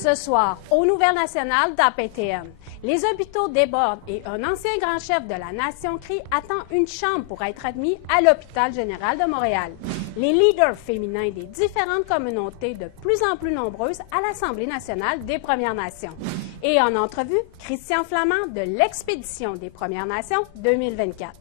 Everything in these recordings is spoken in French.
Ce soir, aux Nouvelles nationales d'APTN, les hôpitaux débordent et un ancien grand chef de la Nation crie attend une chambre pour être admis à l'Hôpital général de Montréal. Les leaders féminins des différentes communautés de plus en plus nombreuses à l'Assemblée nationale des Premières Nations. Et en entrevue, Christian Flamand de l'Expédition des Premières Nations 2024.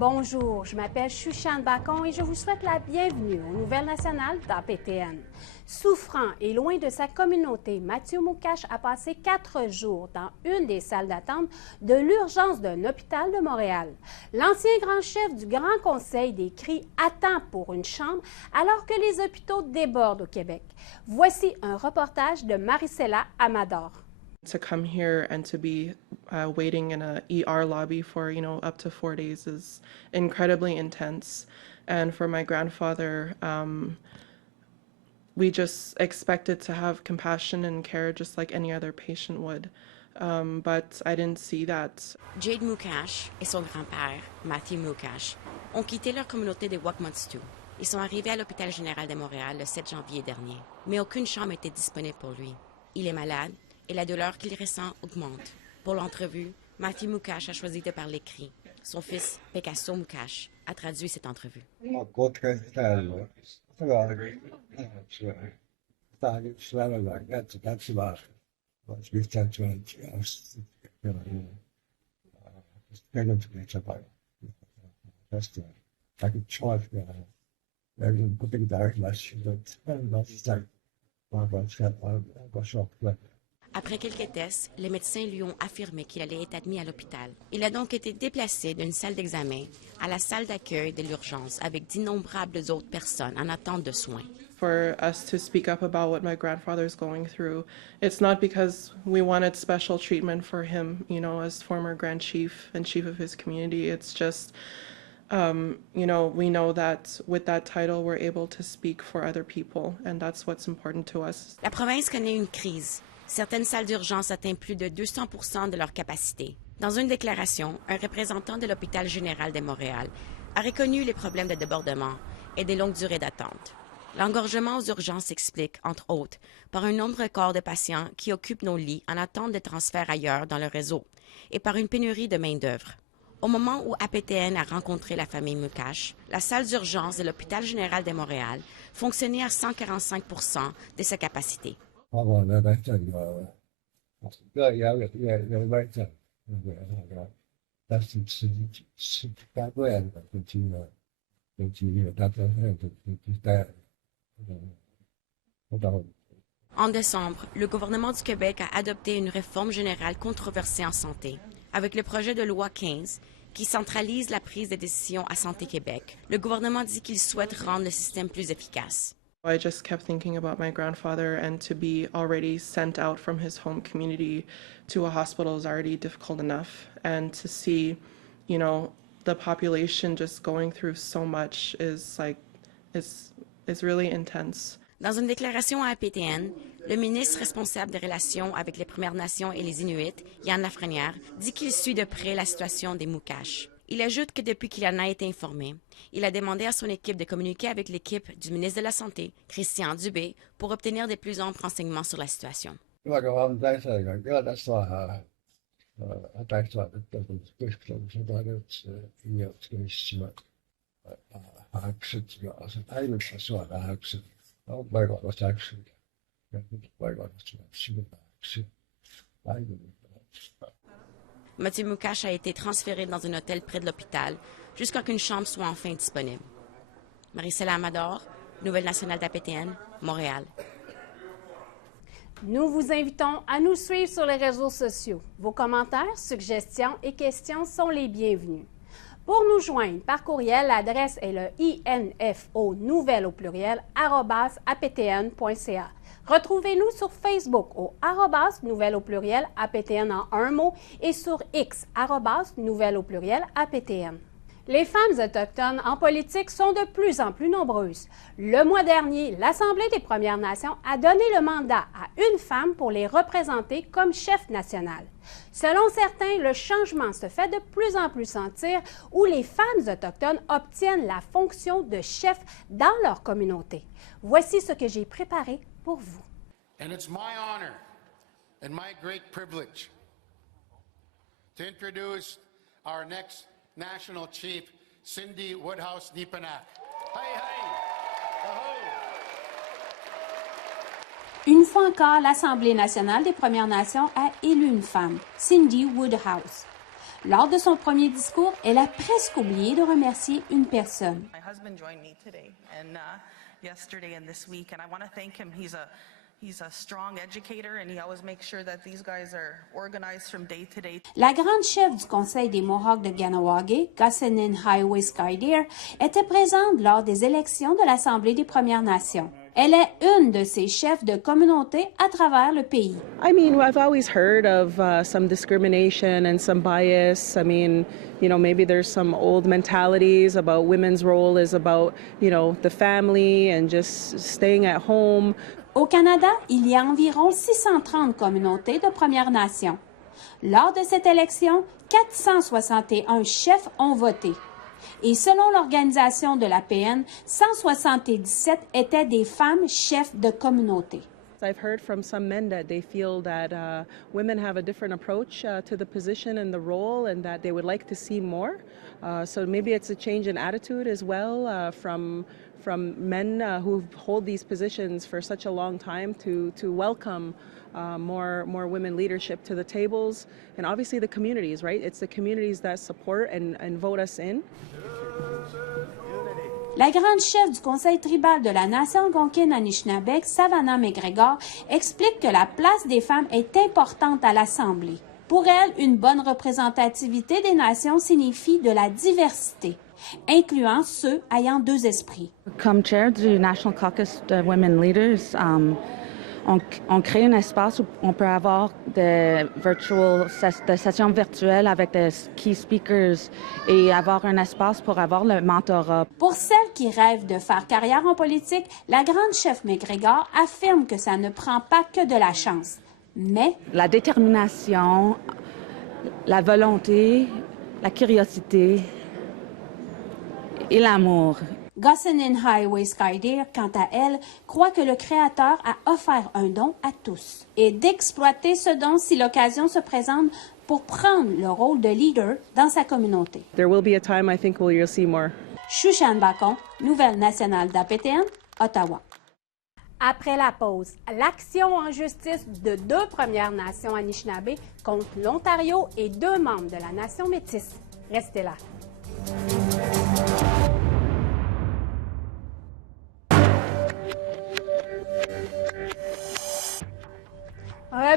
Bonjour, je m'appelle Chouchane Bacon et je vous souhaite la bienvenue aux Nouvelles nationales d'APTN. Souffrant et loin de sa communauté, Mathieu Moukache a passé 4 jours dans une des salles d'attente de l'urgence d'un hôpital de Montréal. L'ancien grand chef du Grand Conseil des cris attend pour une chambre alors que les hôpitaux débordent au Québec. Voici un reportage de Maricela Amador. To come here and to be waiting in a ER lobby for, up to 4 days is incredibly intense. And for my grandfather, we just expected to have compassion and care just like any other patient would. But I didn't see that. Jade Moukache et son grand-père, Matthew Moukache, ont quitté leur communauté de Wokmutstu. Ils sont arrivés à l'Hôpital général de Montréal le 7 janvier dernier, mais aucune chambre n'était disponible pour lui. Il est malade et la douleur qu'il ressent augmente. Pour l'entrevue, Matthew Moukache a choisi de parler cri. Son fils, Picasso Moukache, a traduit cette entrevue. Après quelques tests, les médecins lui ont affirmé qu'il allait être admis à l'hôpital. Il a donc été déplacé d'une salle d'examen à la salle d'accueil de l'urgence avec d'innombrables autres personnes en attente de soins. For us to speak up about what my grandfather's going through, it's not because we wanted special treatment for him, as former Grand Chief and chief of his community. It's just, we know that with that title, we're able to speak for other people, and that's what's important to us. La province connaît une crise. Certaines salles d'urgence atteignent plus de 200% de leur capacité. Dans une déclaration, un représentant de l'Hôpital général de Montréal a reconnu les problèmes de débordement et des longues durées d'attente. L'engorgement aux urgences s'explique, entre autres, par un nombre record de patients qui occupent nos lits en attente de transfert ailleurs dans le réseau et par une pénurie de main-d'œuvre. Au moment où APTN a rencontré la famille Moukache, la salle d'urgence de l'Hôpital général de Montréal fonctionnait à 145% de sa capacité. En décembre, le gouvernement du Québec a adopté une réforme générale controversée en santé, avec le projet de loi 15 qui centralise la prise de décision à Santé Québec. Le gouvernement dit qu'il souhaite rendre le système plus efficace. I just kept thinking about my grandfather, and to be already sent out from his home community to a hospital is already difficult enough. And to see, the population just going through so much is really intense. Dans une déclaration à APTN, le ministre responsable des relations avec les Premières Nations et les Inuits, Yann Lafrenière, dit qu'il suit de près la situation des Moukaches. Il ajoute que depuis qu'il en a été informé, il a demandé à son équipe de communiquer avec l'équipe du ministre de la Santé, Christian Dubé, pour obtenir de plus amples renseignements sur la situation. Mathieu Moukache a été transféré dans un hôtel près de l'hôpital jusqu'à qu'une chambre soit enfin disponible. Maricela Amador, Nouvelles nationales d'APTN, Montréal. Nous vous invitons à nous suivre sur les réseaux sociaux. Vos commentaires, suggestions et questions sont les bienvenus. Pour nous joindre par courriel, l'adresse est le info nouvelles au pluriel @aptn.ca. Retrouvez-nous sur Facebook au @nouvelles au pluriel APTN en un mot et sur X @nouvelles au pluriel APTN. Les femmes autochtones en politique sont de plus en plus nombreuses. Le mois dernier, l'Assemblée des Premières Nations a donné le mandat à une femme pour les représenter comme chef national. Selon certains, le changement se fait de plus en plus sentir où les femmes autochtones obtiennent la fonction de chef dans leur communauté. Voici ce que j'ai préparé pour vous. And it's my honor and my great privilege to introduce our next National Chief, Cindy Woodhouse Neepanak. Hey, hey! Aho! Une fois encore, l'Assemblée nationale des Premières Nations a élu une femme, Cindy Woodhouse. Lors de son premier discours, elle a presque oublié de remercier une personne. My husband joined me today and yesterday and this week, and I want to thank him. He's a strong educator, and he always makes sure that these guys are organized from day to day. La grande chef du Conseil des Mohawks de Kahnawake, Gossanin Highway Skydeer, était présente lors des élections de l'Assemblée des Premières Nations. Elle est une de ces chefs de communauté à travers le pays. I mean, I've always heard of some discrimination and some bias. I mean, you know, maybe there's some old mentalities about women's role is about, you know, the family and just staying at home. Au Canada, il y a environ 630 communautés de Premières Nations. Lors de cette élection, 461 chefs ont voté. Et selon l'organisation de la PN, 177 étaient des femmes chefs de communauté. I've heard from some men that they feel that women have a different approach to the position and the role and that they would like to see more. So maybe it's a change in attitude as well from men who hold these positions for such a long time to welcome more women leadership to the tables, and obviously the communities, right? It's the communities that support and vote us in. La grande chef du Conseil tribal de la Nation algonquine Anishinaabeg, Savannah McGregor, explique que la place des femmes est importante à l'Assemblée. Pour elle, une bonne représentativité des nations signifie de la diversité, incluant ceux ayant deux esprits. Comme chair du National Caucus de Women Leaders, on crée un espace où on peut avoir des sessions virtuelles avec des key speakers et avoir un espace pour avoir le mentorat. Pour celles qui rêvent de faire carrière en politique, la grande chef McGregor affirme que ça ne prend pas que de la chance, mais la détermination, la volonté, la curiosité et l'amour. Gossanin Highway Skydeer, quant à elle, croit que le Créateur a offert un don à tous et d'exploiter ce don si l'occasion se présente pour prendre le rôle de leader dans sa communauté. There will be a time, I think, where you'll see more. Shushan Bacon, Nouvelle nationale d'APTN, Ottawa. Après la pause, l'action en justice de deux Premières Nations Anishinaabe contre l'Ontario et deux membres de la Nation métisse. Restez là.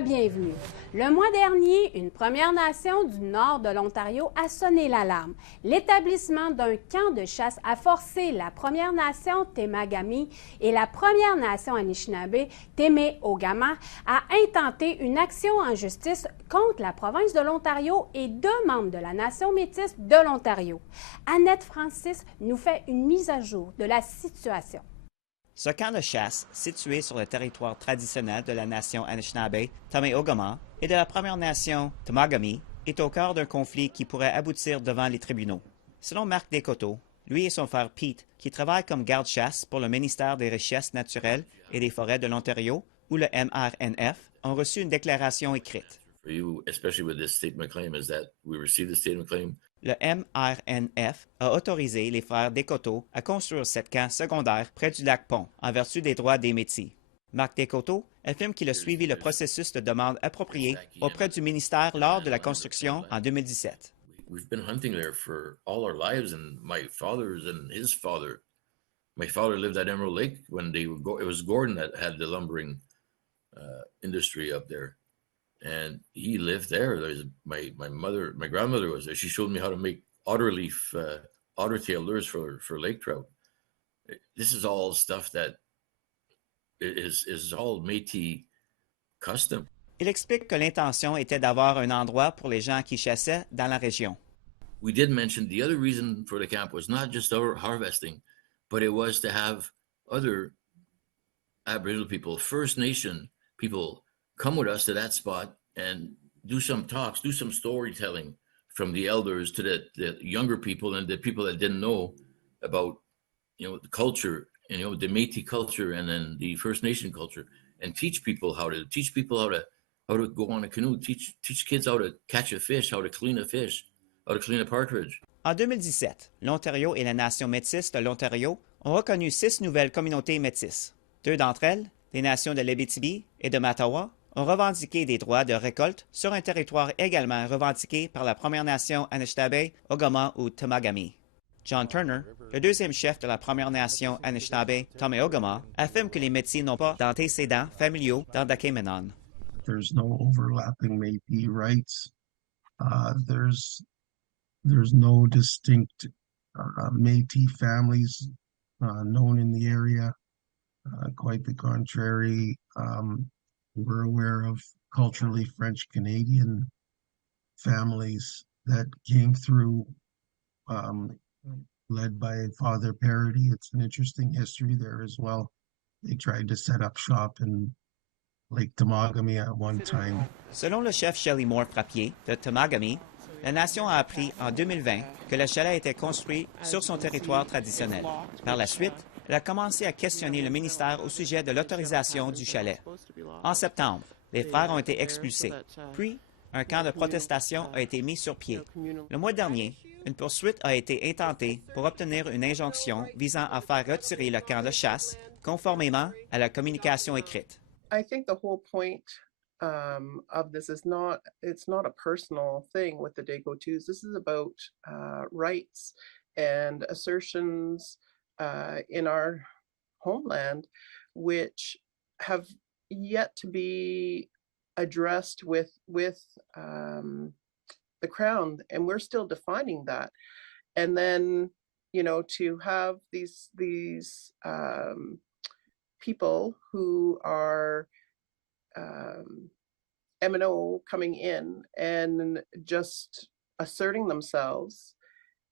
Bienvenue. Le mois dernier, une Première Nation du nord de l'Ontario a sonné l'alarme. L'établissement d'un camp de chasse a forcé la Première Nation Temagami et la Première Nation Anishinaabe, Teme-Ogama, à intenter une action en justice contre la province de l'Ontario et deux membres de la Nation métisse de l'Ontario. Annette Francis nous fait une mise à jour de la situation. Ce camp de chasse, situé sur le territoire traditionnel de la nation Anishinaabe, Tame-Ogama, et de la Première Nation Temagami, est au cœur d'un conflit qui pourrait aboutir devant les tribunaux. Selon Marc Descoteaux, lui et son frère Pete, qui travaillent comme garde-chasse pour le ministère des Richesses naturelles et des Forêts de l'Ontario, ou le MRNF, ont reçu une déclaration écrite. Le MRNF a autorisé les frères Descoteaux à construire cet camp secondaire près du lac Pont, en vertu des droits des Métis. Marc Descoteaux affirme qu'il a suivi le processus de demande approprié auprès du ministère lors de la construction en 2017. We've been hunting there for all our lives, and my father's and his father. My father lived at Emerald Lake when it was Gordon that had the lumbering industry up there. And he lived there. My grandmother was there. She showed me how to make otter tail lures for lake trout. This is all stuff that is all Métis custom. Il explique que l'intention était d'avoir un endroit pour les gens qui chassaient dans la région. we did mention the other reason for the camp was not just our harvesting, but it was to have other Aboriginal people, First Nation people, come with us to that spot and do some talks, do some storytelling from the elders to the younger people and the people that didn't know about, the culture, the Métis culture and then the First Nation culture, and teach people how to go on a canoe, teach kids how to catch a fish, how to clean a fish, how to clean a partridge. En 2017, l'Ontario et la Nation métisse de l'Ontario ont reconnu 6 nouvelles communautés métisses. 2 d'entre elles, les nations de l'Abitibi et de Mattawa, ont revendiqué des droits de récolte sur un territoire également revendiqué par la Première Nation Anishinaabe, Ogama ou Temagami. John Turner, le deuxième chef de la Première Nation Anishinaabe, Tame-Ogama, affirme que les Métis n'ont pas d'antécédents familiaux dans Dake-Menon. There's no overlapping Métis rights. There's no distinct Métis families known in the area. Quite the contrary. We're aware of culturally French-Canadian families that came through, led by Father Parody. It's an interesting history there as well. They tried to set up shop in Lake Temagami at one time. Selon le chef Shelley Moore-Frappier de Temagami, la nation a appris en 2020 que le chalet était construit sur son territoire traditionnel. Par la suite, elle a commencé à questionner le ministère au sujet de l'autorisation du chalet. En septembre, les frères ont été expulsés. Puis, un camp de protestation a été mis sur pied. Le mois dernier, une poursuite a été intentée pour obtenir une injonction visant à faire retirer le camp de chasse conformément à la communication écrite. I think the whole point of this is it's not a personal thing with the Dakotus. This is about rights and assertions in our homeland, which have yet to be addressed with the Crown, and we're still defining that. And then, to have these people who are M&O coming in and just asserting themselves,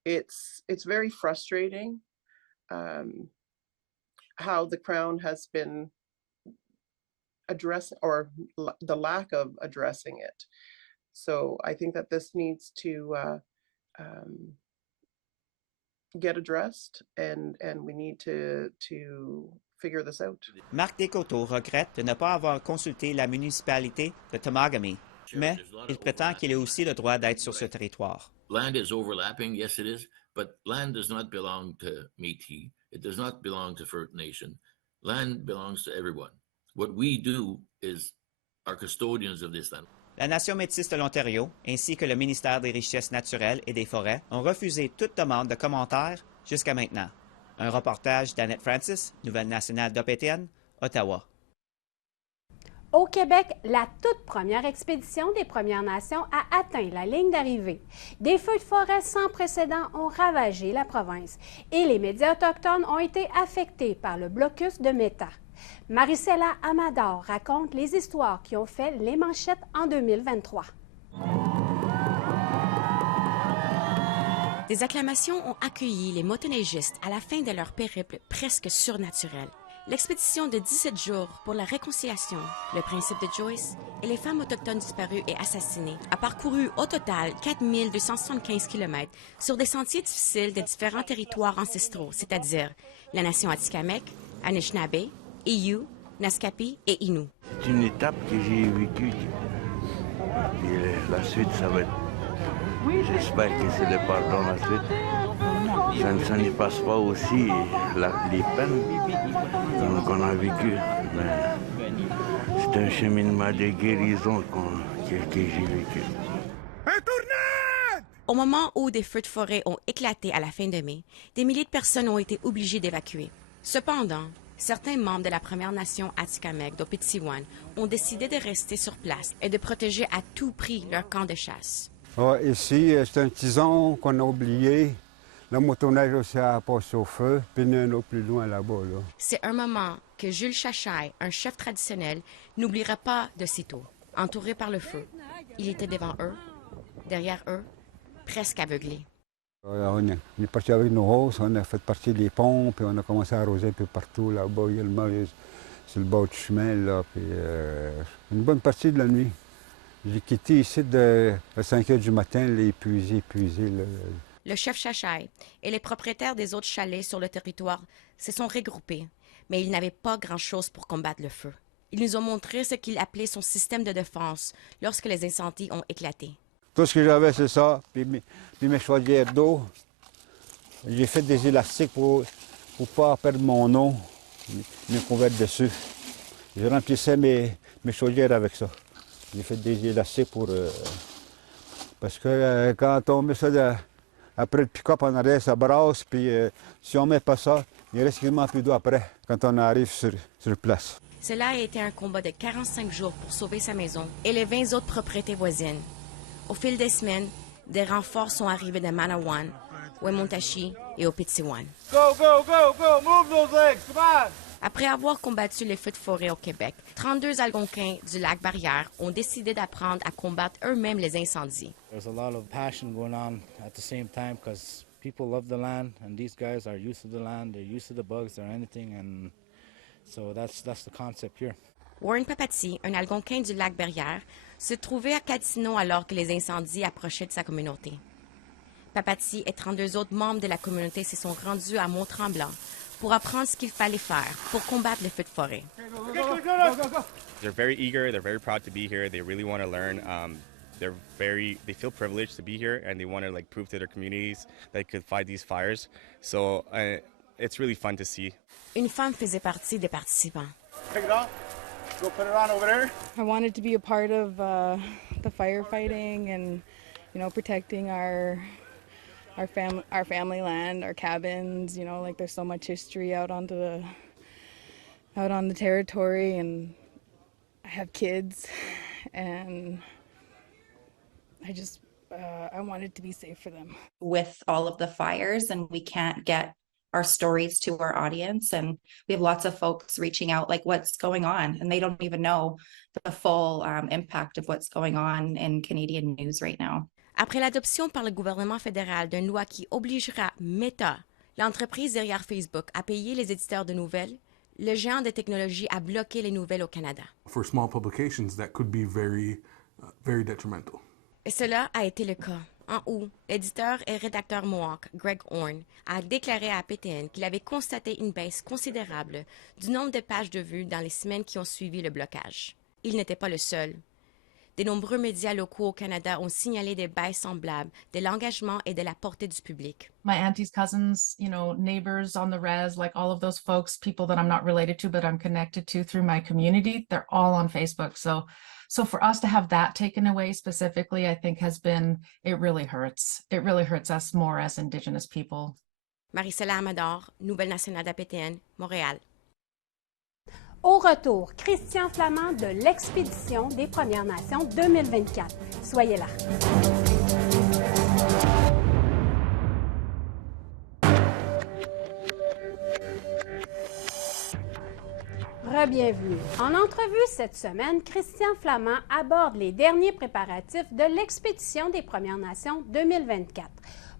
it's very frustrating. How the Crown has been addressing, or the lack of addressing it. So I think that this needs to get addressed, and we need to figure this out. Marc Descoteaux regrette de ne pas avoir consulté la municipalité de Temagami, mais il prétend qu'il a aussi le droit d'être sur ce territoire. Land is overlapping, yes it is, but land does not belong to Métis. It does not belong to First Nation. Land belongs to everyone. What we do is are custodians of this land. La Nation métisse de l'Ontario, ainsi que le ministère des Richesses naturelles et des Forêts, ont refusé toute demande de commentaires jusqu'à maintenant. Un reportage d'Annette Francis, Nouvelle nationale d'OPTN, Ottawa. Au Québec, la toute première expédition des Premières Nations a atteint la ligne d'arrivée. Des feux de forêt sans précédent ont ravagé la province et les médias autochtones ont été affectés par le blocus de Meta. Maricela Amador raconte les histoires qui ont fait les manchettes en 2023. Des acclamations ont accueilli les motoneigistes à la fin de leur périple presque surnaturel. L'expédition de 17 jours pour la réconciliation, le principe de Joyce et les femmes autochtones disparues et assassinées a parcouru au total 4275 km sur des sentiers difficiles de différents territoires ancestraux, c'est-à-dire la nation Atikamekw, Anishinaabe, Eyu, Naskapi et Innu. C'est une étape que j'ai vécue et la suite, ça va être... J'espère que c'est le pardon la suite. Ça ne passe pas aussi les peines qu'on a vécues. C'est un cheminement de guérison que j'ai vécu. Au moment où des feux de forêt ont éclaté à la fin de mai, des milliers de personnes ont été obligées d'évacuer. Cependant, certains membres de la Première Nation Atikamekw d'Opitiwan ont décidé de rester sur place et de protéger à tout prix leur camp de chasse. Ici, c'est un tison qu'on a oublié. La motoneige aussi a passé au feu, puis il y en a un autre plus loin là-bas. Là. C'est un moment que Jules Chachai, un chef traditionnel, n'oubliera pas de sitôt. Entouré par le feu, il était devant eux, derrière eux, presque aveuglé. On est parti avec nos roses, on a fait partie des pompes, et on a commencé à arroser un peu partout là-bas. Il y a le marais sur le bord du chemin, là, puis une bonne partie de la nuit. J'ai quitté ici à 5 heures du matin, là, épuisé. Là. Le chef Chachai et les propriétaires des autres chalets sur le territoire se sont regroupés, mais ils n'avaient pas grand-chose pour combattre le feu. Ils nous ont montré ce qu'ils appelaient son système de défense lorsque les incendies ont éclaté. Tout ce que j'avais, c'est ça, puis mes chaudières d'eau. J'ai fait des élastiques pour ne pas perdre mon eau, mes couverts dessus. Je remplissais mes chaudières avec ça. J'ai fait des élastiques pour... parce que quand on met ça après le pick-up en arrière, ça brasse, puis si on ne met pas ça, il reste quasiment plus d'eau après, quand on arrive sur place. Cela a été un combat de 45 jours pour sauver sa maison et les 20 autres propriétés voisines. Au fil des semaines, des renforts sont arrivés de Manawan, Wemontashi et Opitiwan. Go, go, go, go! Move those legs! Come on! Après avoir combattu les feux de forêt au Québec, 32 Algonquins du lac Barrière ont décidé d'apprendre à combattre eux-mêmes les incendies. There's a lot of passion going on at the same time because people love the land and these guys are used to the land, they're used to the bugs or anything, and so that's the concept here. Warren Papati, un Algonquin du lac Barrière, se trouvait à Gatineau alors que les incendies approchaient de sa communauté. Papati et 32 autres membres de la communauté se sont rendus à Mont-Tremblant pour apprendre ce qu'il fallait faire pour combattre les feux de forêt. They're very eager, they're very proud to be here, they really want to learn. They feel privileged to be here and they want to like prove to their communities that they could fight these fires. So it's really fun to see. Une femme faisait partie des participants. Take it off. Go put it on over there. I wanted to be a part of the firefighting and, protecting our family land, our cabins. Like there's so much history out on the territory, and I have kids, and I wanted to be safe for them. With all of the fires, and we can't get our stories to our audience, and we have lots of folks reaching out like what's going on, and they don't even know the full impact of what's going on in Canadian news right now. Après l'adoption par le gouvernement fédéral d'une loi qui obligera Meta, l'entreprise derrière Facebook, à payer les éditeurs de nouvelles, le géant de technologie a bloqué les nouvelles au Canada. For small publications, that could be very detrimental. Et cela a été le cas. En août, l'éditeur et rédacteur Mohawk, Greg Horn, a déclaré à PTN qu'il avait constaté une baisse considérable du nombre de pages de vues dans les semaines qui ont suivi le blocage. Il n'était pas le seul. De nombreux médias locaux au Canada ont signalé des baisses semblables de l'engagement et de la portée du public. My aunties, cousins, neighbors on the res, like all of those folks, people that I'm not related to, but I'm connected to through my community, they're all on Facebook. So for us to have that taken away specifically, I think it really hurts. It really hurts us more as Indigenous people. Marie-Céla Amador, Nouvelle nationale d'APTN, Montréal. Au retour, Christian Flamand de l'Expédition des Premières Nations 2024. Soyez là. Re-bienvenue. En entrevue cette semaine, Christian Flamand aborde les derniers préparatifs de l'Expédition des Premières Nations 2024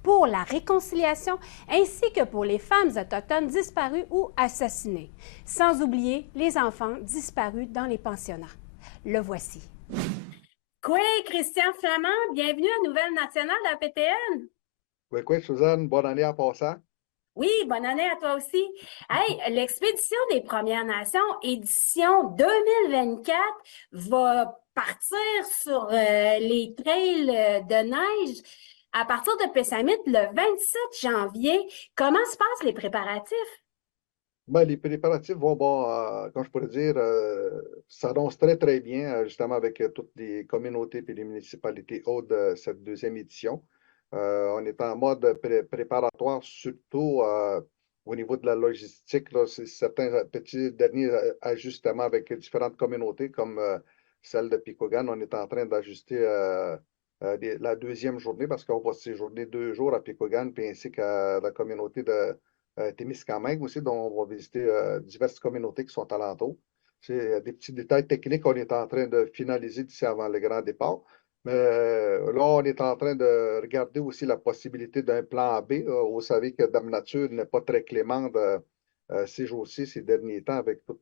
pour la réconciliation ainsi que pour les femmes autochtones disparues ou assassinées, sans oublier les enfants disparus dans les pensionnats. Le voici. Quoi, Christian Flamand, bienvenue à Nouvelle nationale de la PTN. Oui, Suzanne, bonne année en passant. Oui, bonne année à toi aussi. Hey, l'Expédition des Premières Nations, édition 2024, va partir sur les trails de neige à partir de Pessamit le 27 janvier. Comment se passent les préparatifs? Ben, les préparatifs vont, comme je pourrais dire, s'annoncent très, très bien, justement, avec toutes les communautés et les municipalités hautes de cette deuxième édition. On est en mode préparatoire, surtout au niveau de la logistique. Là, c'est certains petits derniers ajustements avec différentes communautés, comme celle de Picogan. On est en train d'ajuster la deuxième journée parce qu'on va séjourner 2 jours à Picogan, puis ainsi qu'à la communauté de Témiscamingue aussi, dont on va visiter diverses communautés qui sont alentours. C'est des petits détails techniques qu'on est en train de finaliser d'ici avant le grand départ. Mais là, on est en train de regarder aussi la possibilité d'un plan B. Vous savez que Dame Nature n'est pas très clémente ces jours-ci, ces derniers temps, avec tous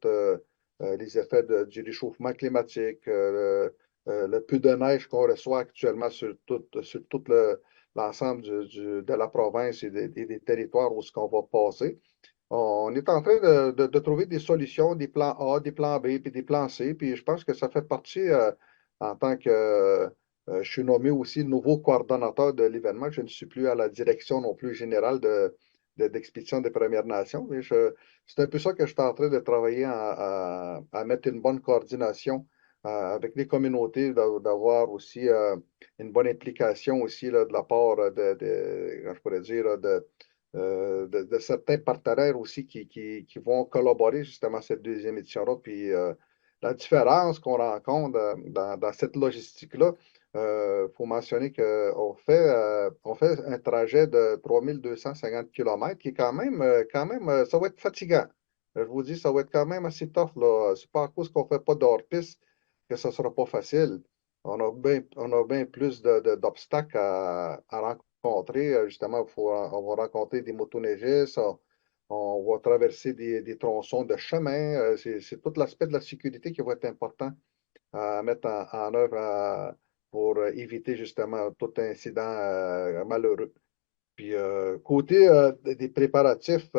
les effets du réchauffement climatique, le peu de neige qu'on reçoit actuellement sur tout l'ensemble de la province et des territoires où ce qu'on va passer. On est en train de trouver des solutions, des plans A, des plans B, puis des plans C, puis je pense que ça fait partie, en tant que je suis nommé aussi nouveau coordonnateur de l'événement. Je ne suis plus à la direction non plus générale d'Expédition des Premières Nations. C'est un peu ça que je suis en train de travailler à mettre une bonne coordination avec les communautés, d'avoir aussi une bonne implication aussi là, de la part je pourrais dire, de certains partenaires aussi qui vont collaborer justement à cette deuxième édition-là. Puis la différence qu'on rencontre dans cette logistique-là, faut mentionner qu'on fait un trajet de 3250 km qui est quand même, ça va être fatigant. Je vous dis, ça va être quand même assez tough, là. C'est pas à cause qu'on fait pas d'hors-piste que ce sera pas facile. On a bien plus d'obstacles à rencontrer. Justement, on va rencontrer des motoneigistes, on va traverser des tronçons de chemin. C'est tout l'aspect de la sécurité qui va être important à mettre en œuvre pour éviter justement tout incident malheureux. Puis côté des préparatifs,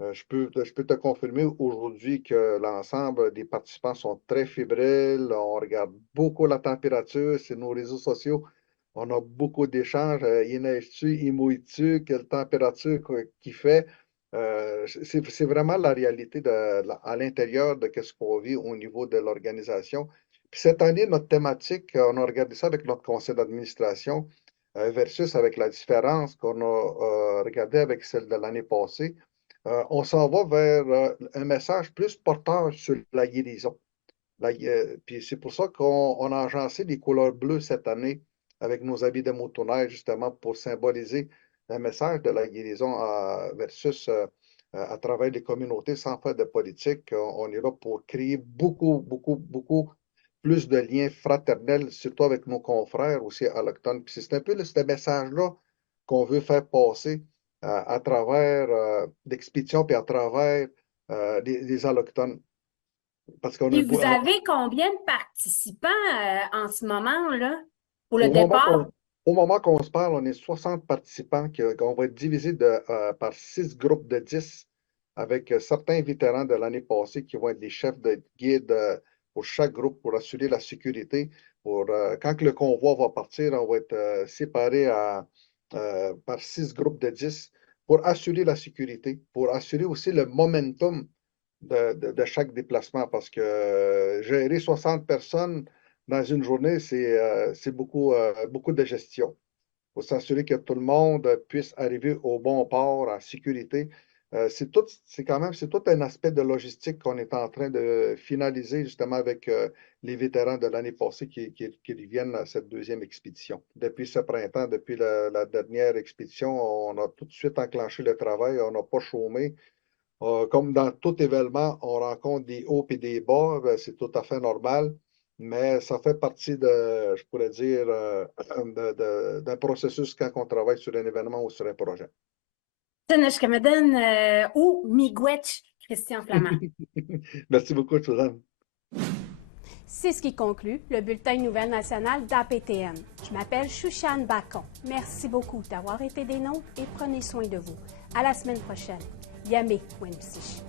je peux te confirmer aujourd'hui que l'ensemble des participants sont très fébriles. On regarde beaucoup la température sur nos réseaux sociaux. On a beaucoup d'échanges. Il neige-tu, il mouille-tu, quelle température qu'il fait. C'est vraiment la réalité à l'intérieur de ce qu'on vit au niveau de l'organisation. Puis cette année, notre thématique, on a regardé ça avec notre conseil d'administration versus avec la différence qu'on a regardé avec celle de l'année passée. On s'en va vers un message plus porteur sur la guérison. Puis c'est pour ça qu'on a agencé des couleurs bleues cette année avec nos habits de motoneige, justement pour symboliser un message de la guérison versus à travers les communautés sans faire de politique. On est là pour créer beaucoup plus de liens fraternels, surtout avec nos confrères aussi autochtones. Puis c'est un peu ce message-là qu'on veut faire passer à travers l'expédition puis à travers les Autochtones. Parce qu'on et vous avez combien de participants en ce moment-là pour le départ? Au moment qu'on se parle, on est 60 participants qu'on va être divisés par 6 groupes de 10 avec certains vétérans de l'année passée qui vont être des chefs de guide pour chaque groupe pour assurer la sécurité. Quand le convoi va partir, on va être séparés par 6 groupes de 10 pour assurer la sécurité, pour assurer aussi le momentum de chaque déplacement, parce que gérer 60 personnes dans une journée, c'est beaucoup de gestion. Il faut s'assurer que tout le monde puisse arriver au bon port en sécurité. C'est tout un aspect de logistique qu'on est en train de finaliser justement avec les vétérans de l'année passée qui viennent à cette deuxième expédition. Depuis ce printemps, depuis la dernière expédition, on a tout de suite enclenché le travail, on n'a pas chômé. Comme dans tout événement, on rencontre des hauts et des bas, c'est tout à fait normal, mais ça fait partie je pourrais dire, d'un processus quand on travaille sur un événement ou sur un projet. Ou Miigwech, Christian Flamand. Merci beaucoup, Suzanne. C'est ce qui conclut le bulletin Nouvelles nationales d'APTN. Je m'appelle Shushan Bacon. Merci beaucoup d'avoir été des nôtres et prenez soin de vous. À la semaine prochaine. Yame Wenpsich.